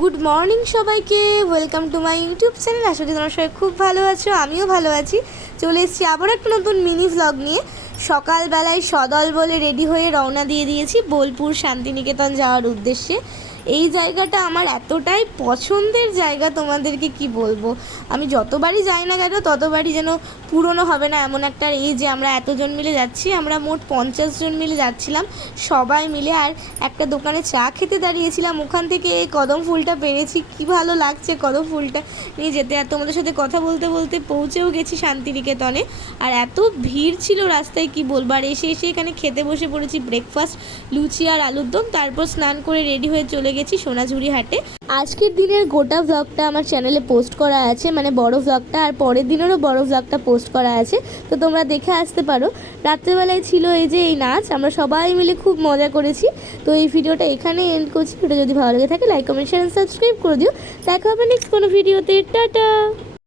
Good morning সবাইকে, welcome to my YouTube channel. আশা করি তোমরা সবাই খুব ভালো আছো, আমিও ভালো আছি। চলে এসেছি আবার একটা নতুন মিনি ভ্লগ নিয়ে। সকালবেলায় সদল বলে রেডি হয়ে রওনা দিয়ে দিয়েছি বোলপুর শান্তিনিকেতন যাওয়ার উদ্দেশ্যে। এই জায়গাটা আমার এতটাই পছন্দের জায়গা, তোমাদেরকে কি বলবো। আমি যতবারই যাই না কেন ততবারই যেন পুরনো হবে না এমন একটা। এই যে আমরা এতজন মিলে যাচ্ছি, আমরা মোট 50 জন মিলে যাচ্ছিলাম সবাই মিলে। আর একটা দোকানে চা খেতে দাঁড়িয়েছিলাম, ওখান থেকে এই কদম ফুলটা পেয়েছি। কি ভালো লাগছে কদম ফুলটা নিয়ে যেতে। আর তোমাদের সাথে কথা বলতে বলতে পৌঁছেও গেছি শান্তিনিকেতনে। আর এত ভিড় ছিল রাস্তায় কি বলবো। আর এসে এখানে খেতে বসে পড়েছি ব্রেকফাস্ট, লুচি আর আলুর দম। তারপর স্নান করে রেডি হয়ে চলে গেছি সোনাঝুরি হাটে। আজকের দিনের গোটা ভ্লগটা আমার চ্যানেলে পোস্ট করা আছে, মানে বড় ভ্লগটা, আর পরের দিনেরও বড় ভ্লগটা পোস্ট করা আছে, তো তোমরা দেখে আসতে পারো। রাত্রেবেলায় ছিল এই যে এই নাচ, আমরা সবাই মিলে খুব মজা করেছি। তো এই ভিডিওটা এখানে এন্ড করছি। ভিডিও যদি ভালো লেগে থাকে লাইক কমেন্ট শেয়ার সাবস্ক্রাইব করে দিও। দেখা হবে নেক্সট কোনো ভিডিওতে। টাটা।